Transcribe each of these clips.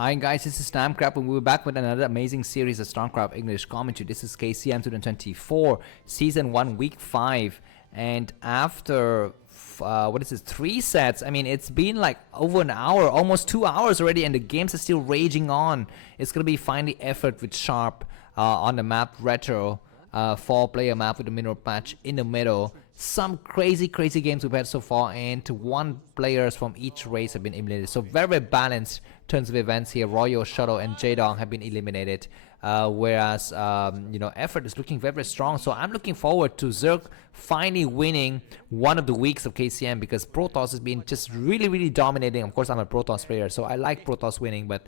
Hi guys, this is Starcraft and we're back with another amazing series of Starcraft English commentary. This is KCM 2024, Season 1, Week 5. And after, 3 sets, I mean, it's been like over an hour, almost 2 hours already, and the games are still raging on. It's going to be finally effort with Sharp on the map Retro. 4-player map with the mineral patch in the middle. Some crazy games we've had so far, and 1 players from each race have been eliminated. So very balanced turns of events here. Royal, Shuttle, and J-Dong have been eliminated, whereas effort is looking very strong. So I'm looking forward to Zerg finally winning one of the weeks of KCM, because Protoss has been just really dominating. Of course, I'm a Protoss player, so I like Protoss winning, but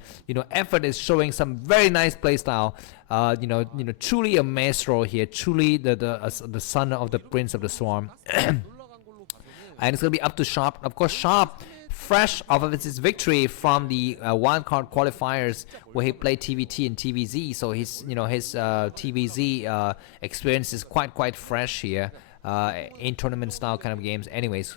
effort is showing some very nice playstyle. Truly a maestro here, truly the son of the Prince of the Swarm. And it's gonna be up to Sharp. Of course, Sharp, fresh off of his victory from the wildcard qualifiers where he played TVT and TVZ, so his TVZ experience is quite fresh here in tournament style kind of games. Anyways,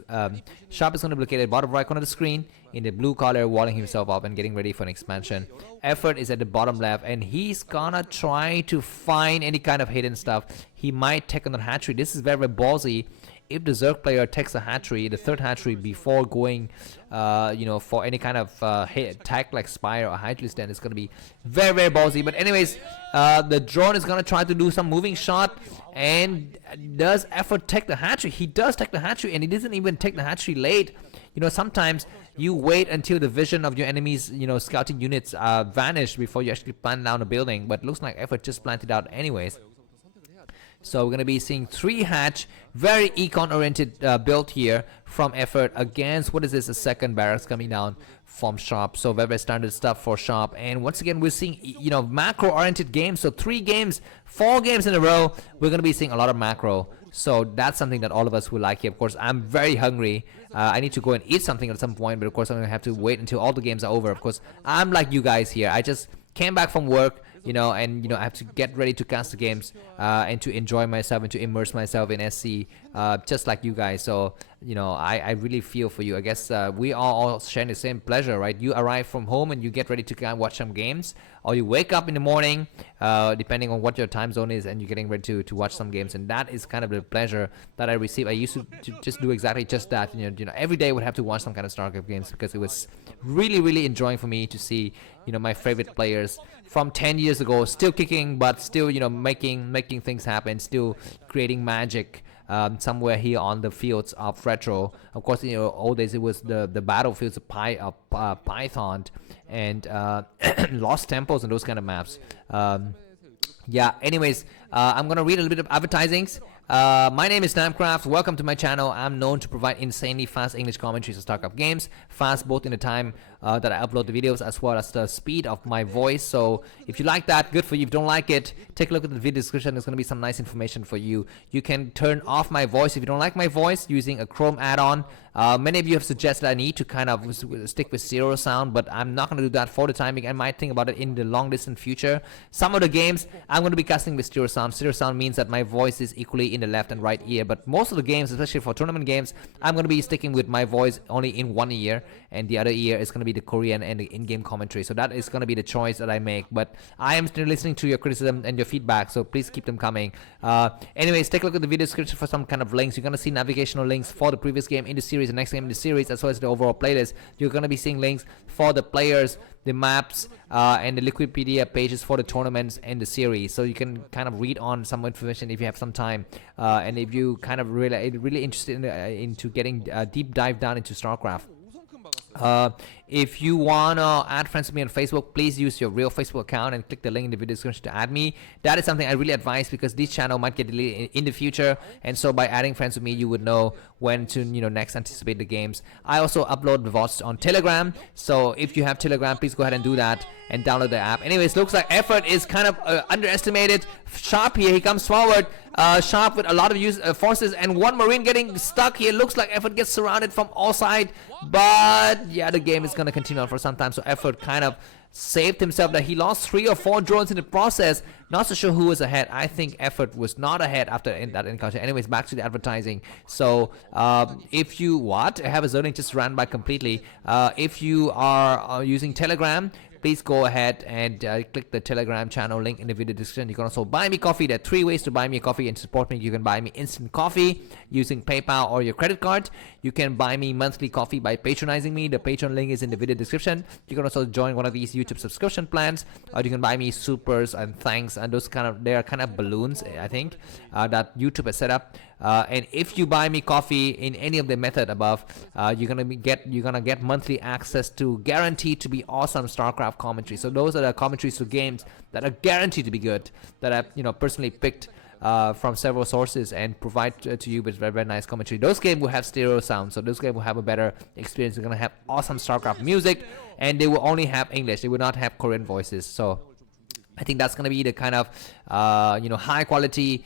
Sharp is going to be located bottom right corner of the screen in the blue color, walling himself up and getting ready for an expansion. Effort is at the bottom left, and he's gonna try to find any kind of hidden stuff. He might take on the hatchery. This is very ballsy. If the Zerg player takes a hatchery, the third hatchery, before going for any kind of hit attack like Spire or Hydra stand, it's going to be very ballsy. But anyways, the drone is going to try to do some moving shot, and does Effort take the hatchery? He does take the hatchery, and he doesn't even take the hatchery late. Sometimes you wait until the vision of your enemy's scouting units vanish before you actually plant down a building, but it looks like Effort just planted out anyways. So we're going to be seeing 3 hatch, very econ-oriented build here from Effort against, what is this, a second barracks coming down from Sharp. So very standard stuff for Sharp. And once again, we're seeing, macro-oriented games. So 3 games, 4 games in a row, we're going to be seeing a lot of macro. So that's something that all of us will like here. Of course, I'm very hungry. I need to go and eat something at some point, but of course, I'm going to have to wait until all the games are over. Of course, I'm like you guys here. I just came back from work, and I have to get ready to cast the games and to enjoy myself and to immerse myself in SC, just like you guys. So I really feel for you. I guess we are all sharing the same pleasure, right? You arrive from home and you get ready to watch some games, or you wake up in the morning, depending on what your time zone is, and you're getting ready to watch some games, and that is kind of the pleasure that I receive. I used to just do exactly just that. Every day I would have to watch some kind of Starcraft games, because it was really enjoying for me to see my favorite players from 10 years ago still kicking, but still making things happen, still creating magic somewhere here on the fields of Retro. Of course, old days it was the battlefields of Python and Lost Temples and those kind of maps. Anyways, I'm gonna read a little bit of advertisings. My name is Starcraft. Welcome to my channel. I'm known to provide insanely fast English commentaries of Starcraft games. Fast both in the time that I upload the videos, as well as the speed of my voice. So if you like that, good for you. If you don't like it, take a look at the video description. There's going to be some nice information for you. You can turn off my voice if you don't like my voice using a Chrome add-on. Many of you have suggested I need to kind of stick with zero sound, but I'm not going to do that for the time being. I might think about it in the long distant future. Some of the games I'm going to be casting with stereo sound. Stereo sound means that my voice is equally in the left and right ear, but most of the games, especially for tournament games, I'm going to be sticking with my voice only in one ear, and the other ear is going to be the Korean and the in-game commentary. So that is going to be the choice that I make, but I am still listening to your criticism and your feedback, so please keep them coming. Anyways, take a look at the video description for some kind of links. You're going to see navigational links for the previous game in the series, the next game in the series, as well as the overall playlist. You're going to be seeing links for the players, the maps, and the Liquipedia pages for the tournaments and the series, so you can kind of read on some information if you have some time, and if you kind of really interested into getting a deep dive down into StarCraft. If you wanna add friends to me on Facebook, please use your real Facebook account and click the link in the video description to add me. That is something I really advise, because this channel might get deleted in the future, and so by adding friends with me, you would know when to next anticipate the games. I also upload the VODs on Telegram, so if you have Telegram, please go ahead and do that and download the app. Anyways, looks like Effort is kind of underestimated. Sharp here, he comes forward. Sharp with a lot of forces, and 1 Marine getting stuck here. Looks like Effort gets surrounded from all sides, but yeah, the game is gonna continue on for some time. So Effort kind of saved himself. That he lost 3 or 4 drones in the process. Not so sure who was ahead. I think Effort was not ahead after that encounter. Anyways, back to the advertising. So if you have a zoning just ran by completely. If you are using Telegram, please go ahead and click the Telegram channel link in the video description. You can also buy me coffee. There are 3 ways to buy me a coffee and support me. You can buy me instant coffee using PayPal or your credit card. You can buy me monthly coffee by patronizing me. The Patreon link is in the video description. You can also join one of these YouTube subscription plans, or you can buy me supers and thanks, and those they are kind of balloons, I think, that YouTube has set up. And if you buy me coffee in any of the method above, you're gonna get monthly access to guaranteed to be awesome StarCraft commentary. So those are the commentaries to games that are guaranteed to be good, that I've personally picked from several sources and provide to you with very, very nice commentary. Those games will have stereo sound, so those games will have a better experience. They're gonna have awesome StarCraft music, and they will only have English. They will not have Korean voices. So I think that's going to be the kind of high quality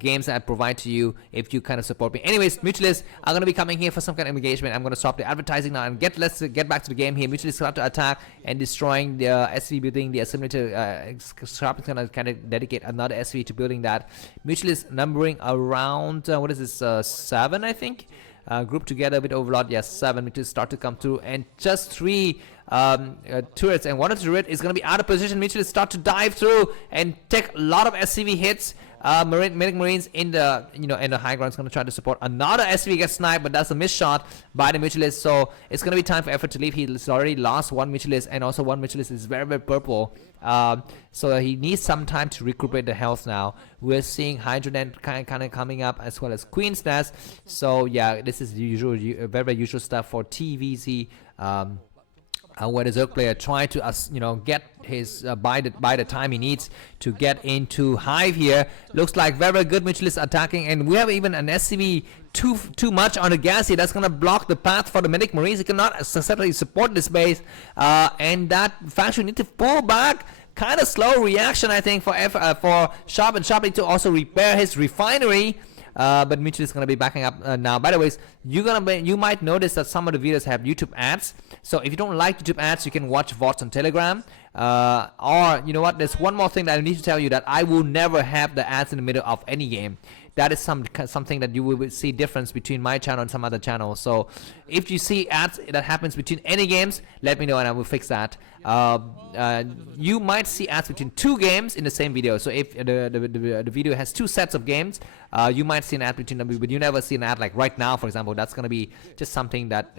games that I provide to you if you kind of support me. Anyways, Mutualists are going to be coming here for some kind of engagement. I'm going to stop the advertising now and let's get back to the game here. Mutualists start to attack and destroying the SV building. The assimilator Sharp is going to kind of dedicate another SV to building that. Mutualists numbering around 7, I think. Grouped together with Overlord, yes, 7 Mutualists start to come through, and just 3 turrets, and one of the turret is going to be out of position. Mutualists start to dive through and take a lot of SCV hits. Medic Marines in the in the high ground is going to try to support. Another SCV gets sniped, but that's a missed shot by the Mutualist. So it's going to be time for Effort to leave. He's already lost 1 Mutualist, and also 1 Mutualist is very, very purple. So he needs some time to recuperate the health now. We're seeing Hydroden kind of coming up, as well as Queen's Nest. So yeah, this is the usual, very, very usual stuff for TVZ. Where the Zerg player trying to get his by the time he needs to get into Hive here. Looks like very, very good Mutualist attacking, and we have even an SCV too much on the gas here. That's gonna block the path for the Medic Marines. He cannot successfully support this base, and that faction need to pull back. Kind of slow reaction, I think, for Sharp, and Sharp need to also repair his refinery. But Mutualist is gonna be backing up now. By the way, you might notice that some of the videos have YouTube ads. So if you don't like YouTube ads, you can watch VODs on Telegram. Or you know what? There's one more thing that I need to tell you, that I will never have the ads in the middle of any game. That is something that you will see difference between my channel and some other channels. So if you see ads that happens between any games, let me know and I will fix that. You might see ads between 2 games in the same video. So if the video has 2 sets of games, you might see an ad between them, but you never see an ad like right now, for example. That's gonna be just something that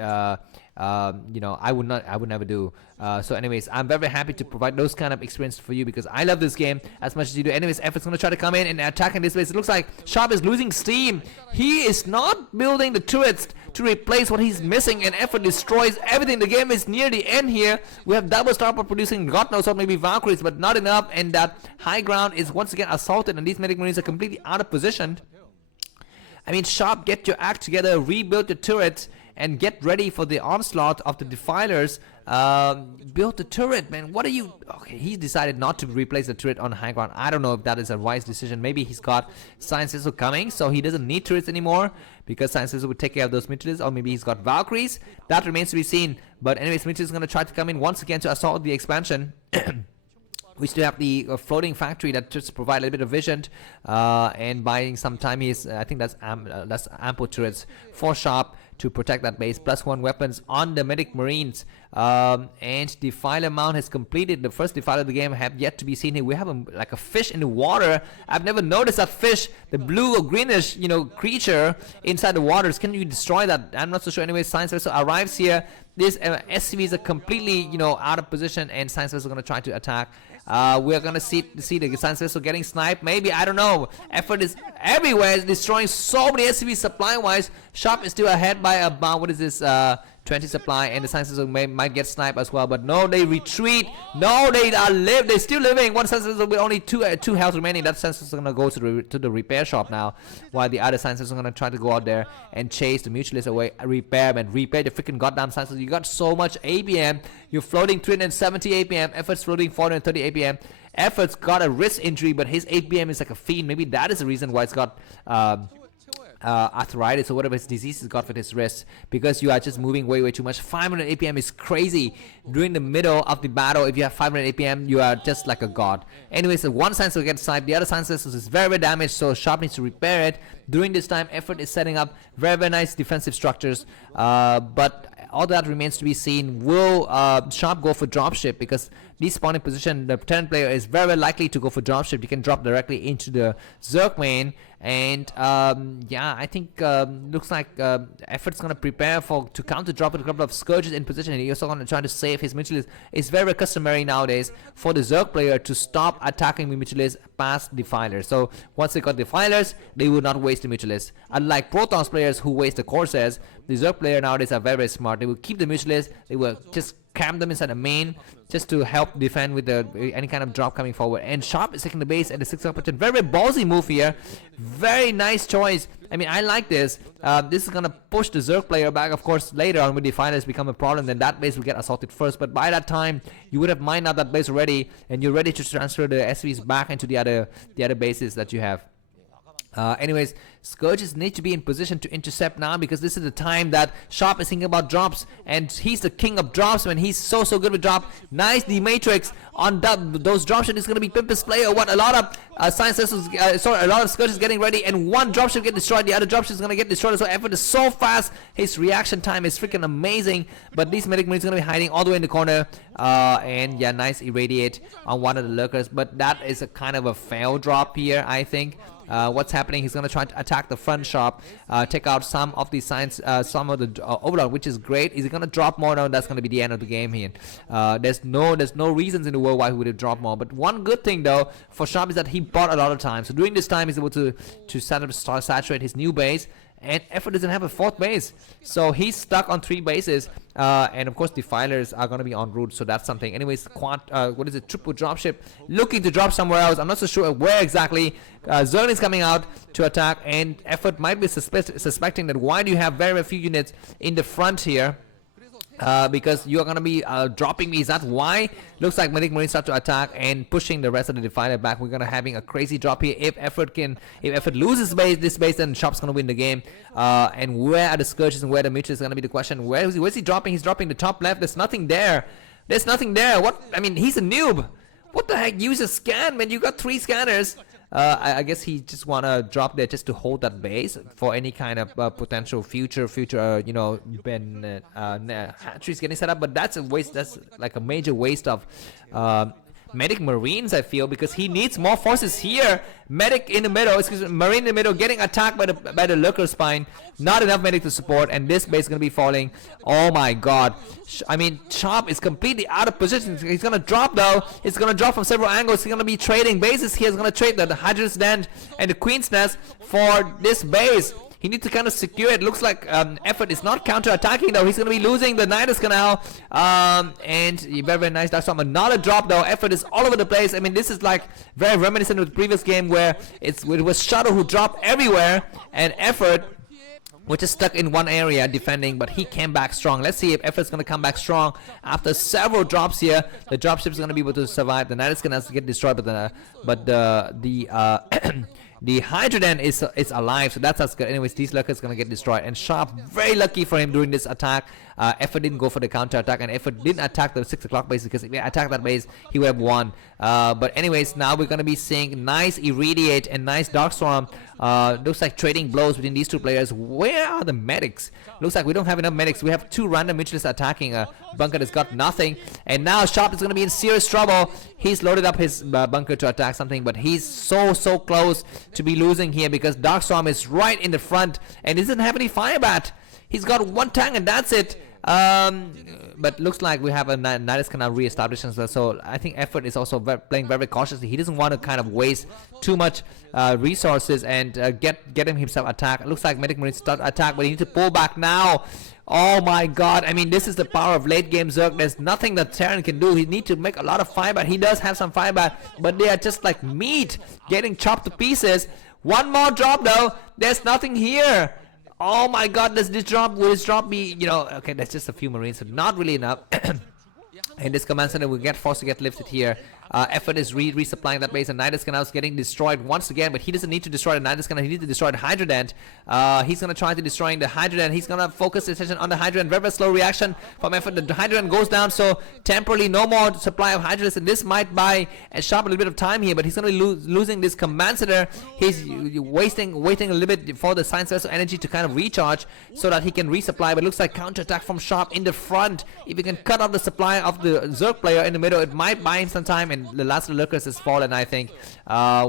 I would never do. So anyways, I'm very, very happy to provide those kind of experience for you, because I love this game as much as you do. Anyways, Effort's gonna try to come in and attack in this base. It looks like Sharp is losing steam. He is not building the turrets to replace what he's missing, and Effort destroys everything. The game is near the end here. We have double Starport producing God knows what, maybe Valkyries, but not enough, and that high ground is once again assaulted, and these Medic Marines are completely out of position. I mean, Sharp, get your act together, rebuild the turrets, and get ready for the onslaught of the Defilers. Build the turret, man. What are you... Okay, he decided not to replace the turret on high ground. I don't know if that is a wise decision. Maybe he's got Science Missile coming, so he doesn't need turrets anymore, because Science Missile would take care of those Mutualists, or maybe he's got Valkyries. That remains to be seen. But anyways, Mutualist is going to try to come in once again to assault the expansion. We still have the floating factory that just provide a little bit of vision, and buying some time. I think that's ample turrets for Sharp to protect that base. +1 weapons on the Medic Marines, and Defiler Mount has completed. The first Defiler of the game have yet to be seen here. We have like a fish in the water. I've never noticed that fish, the blue or greenish creature inside the waters. Can you destroy that? I'm not so sure. Anyway, Science Vessel arrives here. These SCVs are completely out of position, and Science Vessel is going to try to attack. We're gonna see the Science Vessel getting sniped. Maybe, I don't know. Effort is everywhere. It's destroying so many SCVs supply wise. Sharp is still ahead by about 20 supply, and the Science Vessel might get sniped as well. But no, they retreat. No, they're still living. One Science Vessel with only two health remaining. That Science Vessel is gonna go to the repair shop now, while the other Science Vessel is gonna try to go out there and chase the Mutualist away. Repair the freaking goddamn Science Vessel. You got so much APM. You're floating 370 APM. Effort's floating 430 APM. Effort's got a wrist injury, but his APM is like a fiend. Maybe that is the reason why it's got arthritis or whatever his disease has got with his wrist, because you are just moving way too much. 500 APM is crazy. During the middle of the battle, if you have 500 APM, you are just like a god. Anyways, the one Science Vessel gets sniped, the other Science Vessel is very, very damaged, so Sharp needs to repair it. During this time, Effort is setting up very, very nice defensive structures, but all that remains to be seen. Will Sharp go for dropship? Because this spawning position, the 10 player is very likely to go for dropship. You can drop directly into the Zerg main. And yeah, I think looks like Effort's gonna prepare to counter drop with a couple of Scourges in position. And he's also gonna try to save his Mutualist. It's very customary nowadays for the Zerg player to stop attacking the Mutualist past Defilers. So once they got Defilers, they will not waste the Mutualist. Unlike Protoss players who waste the Corsairs, the Zerg player nowadays are very smart. They will keep the Mutualist. They will just camp them inside the main just to help defend with any kind of drop coming forward. And Sharp is taking the base at the 6th opportunity. Very ballsy move here. Very nice choice. I mean, I like this. This is gonna push the Zerg player back. Of course, later on when Defilers become a problem, then that base will get assaulted first. But by that time, you would have mined out that base already, and you're ready to transfer the SVs back into the other bases that you have. Anyways, Scourges need to be in position to intercept now, because this is the time that Sharp is thinking about drops, and he's the king of drops when he's so good with drop. Nice D-Matrix on those dropships is going to be Pimpus player. What a lot of a lot of Scourges getting ready, and one dropship get destroyed, the other dropship is going to get destroyed. So Effort is so fast, his reaction time is freaking amazing. But these Medic Marines are going to be hiding all the way in the corner, and yeah, nice irradiate on one of the lurkers. But that is a kind of a fail drop here, I think. What's happening, he's going to try to attack the front shop, take out some of the signs, some of the overlord, which is great. Is he going to drop more? No, that's going to be the end of the game here. There's no reasons in the world why he would have dropped more. But one good thing though for Sharp is that he bought a lot of time. So during this time he's able to saturate his new base. And Effort doesn't have a 4th base, so he's stuck on 3 bases, and of course Defilers are going to be en route, so that's something. Anyways, triple dropship looking to drop somewhere else. I'm not so sure where exactly. Zern is coming out to attack, and Effort might be suspecting that why do you have very few units in the front here. Because you are going to be dropping me. Is that why? Looks like Medic Marines start to attack and pushing the rest of the Defiler back. We're going to having a crazy drop here. If Effort loses this base, then Sharp's going to win the game. And where are the Scourges and where the Mutual is going to be the question. Where's he dropping? He's dropping the top left. There's nothing there. What? I mean, he's a noob. What the heck? Use a scan, man. You got 3 scanners. I guess he just wanna drop there just to hold that base for any kind of potential future hatcheries getting set up. But that's a waste. That's like a major waste of Medic Marines, I feel, because he needs more forces here. Medic in the middle, Marine in the middle, getting attacked by the Lurker Spine. Not enough Medic to support, and this base is going to be falling. Oh my god. I mean, Sharp is completely out of position. He's going to drop though. He's going to drop from several angles. He's going to be trading bases here. He's going to trade the Hydra's Den and the Queen's Nest for this base. He needs to kind of secure it. Looks like Effort is not counter-attacking though. He's going to be losing the Nidus Canal. And very nice Dark Storm. Another drop though. Effort is all over the place. I mean, this is like very reminiscent of the previous game where it was Shadow who dropped everywhere, and Effort, which is stuck in one area defending, but he came back strong. Let's see if Effort's going to come back strong after several drops here. The dropship is going to be able to survive. The Nidus Canal is get destroyed, but the Hydra Den is alive, so that's good. Anyways, these lurkers gonna get destroyed, and Sharp, very lucky for him during this attack. Effort didn't go for the counter attack, and Effort didn't attack the 6 o'clock base, because if he attacked that base, he would have won. But anyways, now we're gonna be seeing nice Irradiate and nice Darkstorm. Looks like trading blows between these 2 players. Where are the medics? Looks like we don't have enough medics. We have 2 random mutualists attacking a bunker that's got nothing, and now Sharp is gonna be in serious trouble. He's loaded up his bunker to attack something, but he's so close to be losing here, because Darkstorm is right in the front and doesn't have any Firebat. He's got 1 tank and that's it. But looks like we have a Nidus Canal re-established as well. So I think Effort is also playing very cautiously. He doesn't want to kind of waste too much resources and get himself attacked. It looks like Medic Marines start attack, but he needs to pull back now. Oh my god, I mean, this is the power of late game Zerg. There's nothing that Terran can do. He needs to make a lot of Firebat. He does have some Firebat, but they are just like meat getting chopped to pieces. 1 more drop though. There's nothing here. Oh my god, will this drop be, okay, that's just a few Marines, so not really enough. And this command center will get forced to get lifted here. Effort is resupplying that base, and Nidus Canal is getting destroyed once again, but he doesn't need to destroy the Nidus Canal. He needs to destroy the Hydrodent. He's gonna try to destroying the Hydrodent. He's gonna focus his attention on the Hydrodent. Very, very slow reaction from Effort. The Hydrodent goes down, so temporarily no more supply of Hydrodent, and this might buy a Sharp a little bit of time here, but he's gonna be losing this Command Center. He's waiting a little bit for the Science Vessel energy to kind of recharge so that he can resupply, but it looks like counterattack from Sharp in the front. If you can cut off the supply of the Zerg player in the middle, it might buy him some time, and the last of the Lurkers is fallen, I think.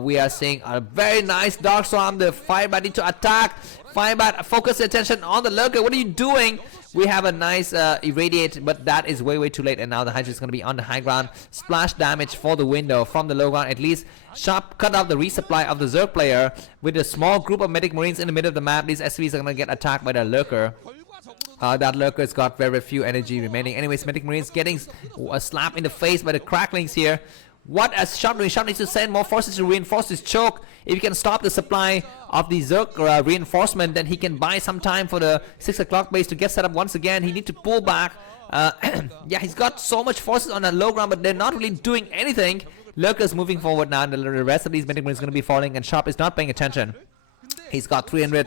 We are seeing a very nice Dark Swarm. The Firebat need to attack. Firebat, focus attention on the Lurker. What are you doing? We have a nice irradiate, but that is way too late, and now the Hydra is going to be on the high ground. Splash damage for the window from the low ground. At least Sharp cut off the resupply of the Zerg player with a small group of medic marines in the middle of the map. These SCVs are going to get attacked by the Lurker. That Lurker's got very few energy remaining. Anyways, medic marines getting a slap in the face by the cracklings here. What is Sharp doing? Sharp needs to send more forces to reinforce his choke. If he can stop the supply of the Zerg reinforcement, then he can buy some time for the 6 o'clock base to get set up once again. He needs to pull back. Yeah, he's got so much forces on the low ground, but they're not really doing anything. Lurker's moving forward now, and the rest of these medic marines is going to be falling, and Sharp is not paying attention. He's got 320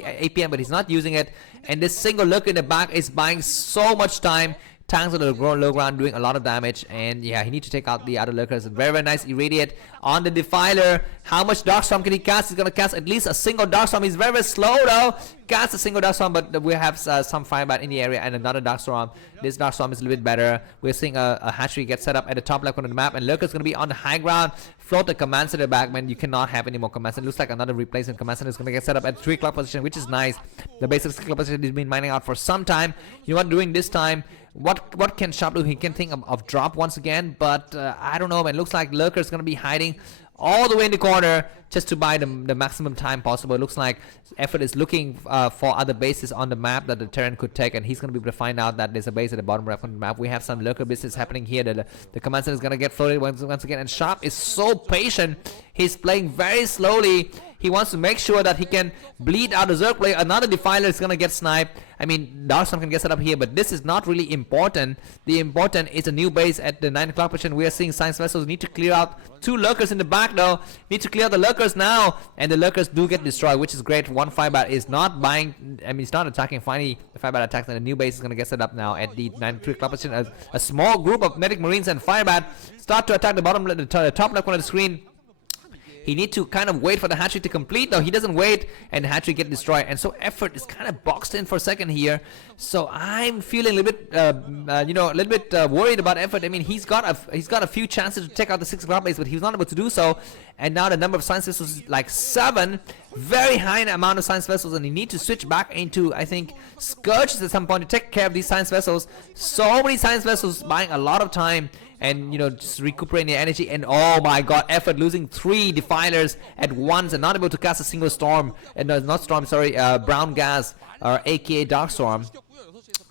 APM, but he's not using it. And this single Lurker in the back is buying so much time. Tanks on the low ground doing a lot of damage, and yeah, he needs to take out the other Lurkers. Very nice irradiate on the Defiler. How much Darkstorm can he cast? He's gonna cast at least a single Darkstorm. He's very slow though. Cast a single Darkstorm, but we have some Firebat in the area and another Darkstorm. This Darkstorm is a little bit better. We're seeing a hatchery get set up at the top left corner of the map, and Lurker's gonna be on the high ground. Float the Command Center back, man. You cannot have any more Command Center. Looks like another replacement Command Center is gonna get set up at 3 o'clock position, which is nice. The basic 6 o'clock position has been mining out for some time. You know what? Doing this time, what can Sharp do? He can think of drop once again, but I don't know, man. Looks like Lurker is gonna be hiding all the way in the corner just to buy the maximum time possible. It looks like Effort is looking for other bases on the map that the Terran could take, and he's going to be able to find out that there's a base at the bottom left of the map. We have some Lurker business happening here. The Command Center is going to get floated once again, and Sharp is so patient. He's playing very slowly. He wants to make sure that he can bleed out the Zerg player. Another Defiler is going to get sniped. I mean, Darkstorm can get set up here, but this is not really important. The important is a new base at the 9 o'clock position. We are seeing Science Vessels need to clear out 2 Lurkers in the back, though. Need to clear the Lurkers now, and the Lurkers do get destroyed, which is great. One Firebat is not buying, I mean, he's not attacking. Finally, the Firebat attacks, and the new base is going to get set up now at the 9 o'clock position. A small group of Medic Marines and Firebat start to attack the top left corner of the screen. He needs to kind of wait for the hatchery to complete, though. He doesn't wait, and the hatchery get destroyed, and so Effort is kind of boxed in for a second here. So I'm feeling a little bit, worried about Effort. I mean, he's got a few chances to take out the 6 o'clock base, but he's not able to do so. And now the number of Science Vessels is like 7, very high amount of Science Vessels, and he needs to switch back into, I think, Scourges at some point to take care of these Science Vessels. So many Science Vessels buying a lot of time, and just recuperating the energy. And oh my god, Effort losing 3 Defilers at once and not able to cast a single storm, and not storm, sorry, brown gas, or aka Darkstorm.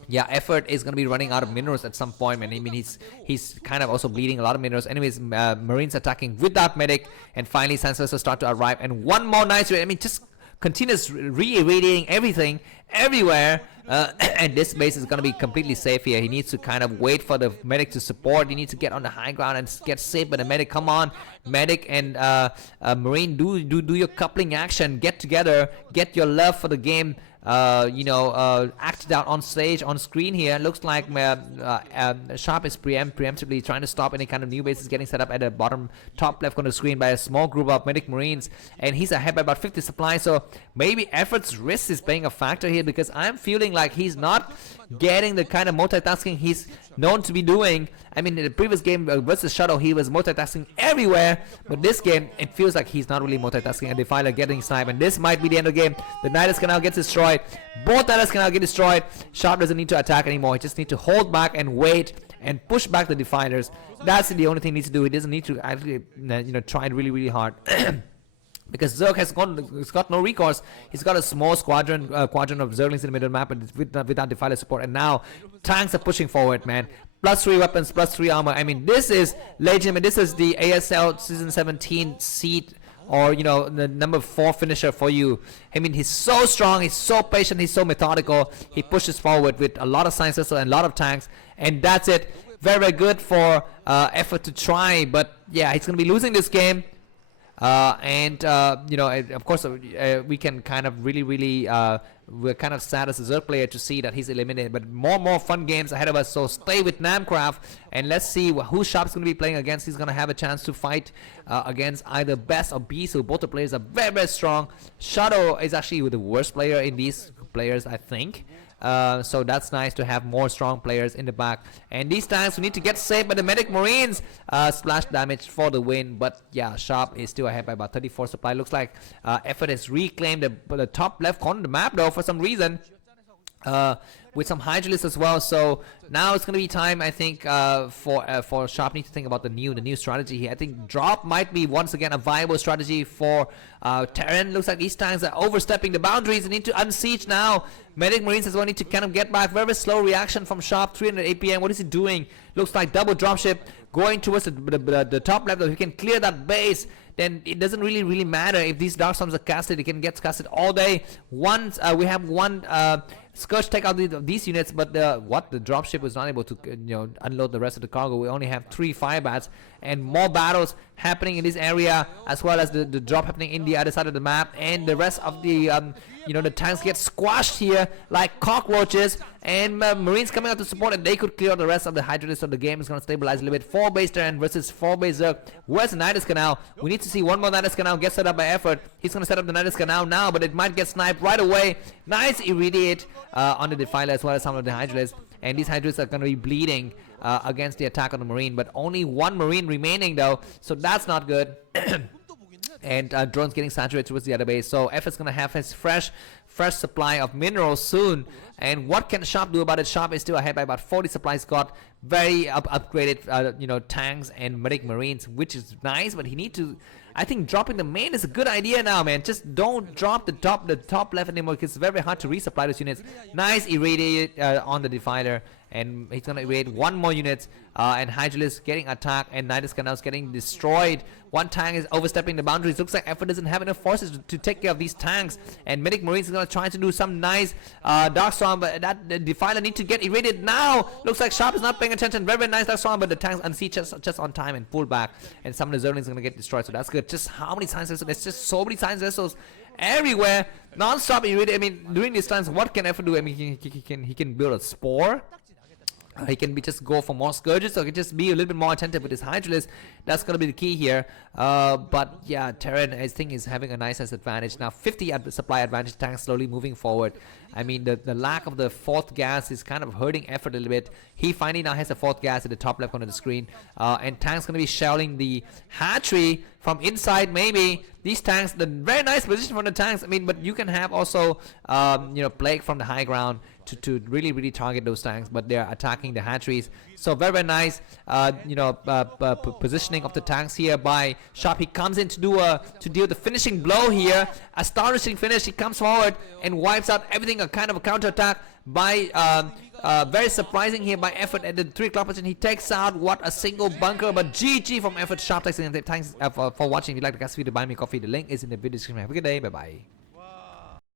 Yeah, Effort is going to be running out of minerals at some point, man. I mean, he's kind of also bleeding a lot of minerals. Anyways, Marines attacking without medic, and finally Science Vessels start to arrive, and one more nice raid. I mean, just continuous re-irradiating everything everywhere. And this base is going to be completely safe here. He needs to kind of wait for the medic to support. He needs to get on the high ground and get saved by the medic. Come on, medic and Marine, do your coupling action. Get together. Get your love for the game. Acted out on stage, on screen here. Looks like Sharp is preemptively trying to stop any kind of new bases getting set up at the bottom top left corner of the screen by a small group of medic marines, and he's ahead by about 50 supply. So maybe Effort's risk is playing a factor here, because I'm feeling like he's not getting the kind of multitasking he's known to be doing. I mean, in the previous game versus Shadow, he was multitasking everywhere, but this game it feels like he's not really multitasking. And Defiler getting sniped, and this might be the end of the game. The Nidus Canal gets destroyed. Both Nidus Canal get destroyed. Sharp doesn't need to attack anymore. He just needs to hold back and wait and push back the Defilers. That's the only thing he needs to do. He doesn't need to actually try really hard. Because Zerg has got no recourse. He's got a small quadrant of Zerglings in the middle of the map, and without Defiler support. And now tanks are pushing forward, man. +3 weapons, +3 armor. I mean, this is legitimate. This is the ASL Season 17 seed, or the number 4 finisher for you. I mean, he's so strong, he's so patient, he's so methodical. He pushes forward with a lot of Science Vessels and a lot of tanks, and that's it. very good for effort to try, but yeah, he's gonna be losing this game. You know, of course, we can kind of really we're kind of sad as a Zerg player to see that he's eliminated, but more fun games ahead of us, so stay with Namcraft and let's see who Sharp's going to be playing against. He's going to have a chance to fight against either Best or Beast, so both the players are very strong. Shadow is actually the worst player in these players, I think. So that's nice to have more strong players in the back. And these tanks we need to get saved by the Medic Marines. Splash damage for the win, but yeah, Sharp is still ahead by about 34 supply. Looks like Effort has reclaimed the top left corner of the map though for some reason. With some Hydralisk as well, so now it's gonna be time, I think, for Sharp need to think about the new strategy here. I think drop might be once again a viable strategy for Terran. Looks like these tanks are overstepping the boundaries. They need to unsiege now. Medic Marines as well need to kind of get back. Very slow reaction from Sharp. 300 APM. What is he doing? Looks like double dropship going towards the top left. If he can clear that base, then it doesn't really matter if these Dark Storms are casted. It can get casted all day. Once we have one Scourge take out these units, but the dropship was not able to unload the rest of the cargo. We only have 3 Firebats and more battles happening in this area, as well as the drop happening in the other side of the map, and the rest of the the tanks get squashed here like cockroaches, and Marines coming out to support, and they could clear the rest of the Hydralisk. So the game is going to stabilize a little bit. 4 base Terran versus 4 base Zerg. Where's the Nidus Canal? We need to see one more Nidus Canal get set up by Effort. He's going to set up the Nidus Canal now, but it might get sniped right away. Nice Irradiate on the Defiler as well as some of the Hydralisks, and these Hydralisks are going to be bleeding against the attack on the Marine, but only 1 Marine remaining though, so that's not good. And drones getting saturated towards the other base, so Effort's gonna have his fresh supply of minerals soon. And what can Sharp do about it? Sharp is still ahead by about 40 supplies. Got very upgraded tanks and Medic Marines, which is nice, but he need to, I think dropping the main is a good idea now, man. Just don't drop the top left anymore, because it's very hard to resupply those units. Nice Irradiate on the Defiler, and he's gonna irradiate 1 more unit, and Hydralisk getting attacked, and Nidus Canals getting destroyed. 1 tank is overstepping the boundaries. Looks like Effort doesn't have enough forces to take care of these tanks, and Medic Marines is gonna try to do some nice Dark Storm, but the Defiler need to get irradiated now. Looks like Sharp is not paying attention. Very nice Dark Storm, but the tanks unseat just on time and pull back, and some of the Zerlings are gonna get destroyed, so that's good. Just how many science vessels? There's just so many science vessels everywhere, non-stop irradiate. I mean, during these times, what can Effort do? I mean, he can build a spore. He can just go for more Scourges, or he can just be a little bit more attentive with his Hydralisk. That's going to be the key here. But yeah, Terran, I think, is having a nice advantage. Now 50 supply advantage, tanks slowly moving forward. I mean, the lack of the 4th gas is kind of hurting Effort a little bit. He finally now has a 4th gas at the top left corner of the screen. And tanks going to be shelling the hatchery from inside, maybe. These tanks, the very nice position for the tanks. I mean, but you can have also, Plague from the high ground to really target those tanks, but they're attacking the hatcheries. So very nice, positioning of the tanks here by Sharp. He comes in to deal the finishing blow here, astonishing finish. He comes forward and wipes out everything. A kind of a counter attack by very surprising here by Effort at the 3 o'clock position. He takes out a single bunker, but GG from Effort. Sharp. Thanks for watching. If you like the video, buy me coffee. The link is in the video description. Have a good day. Bye bye.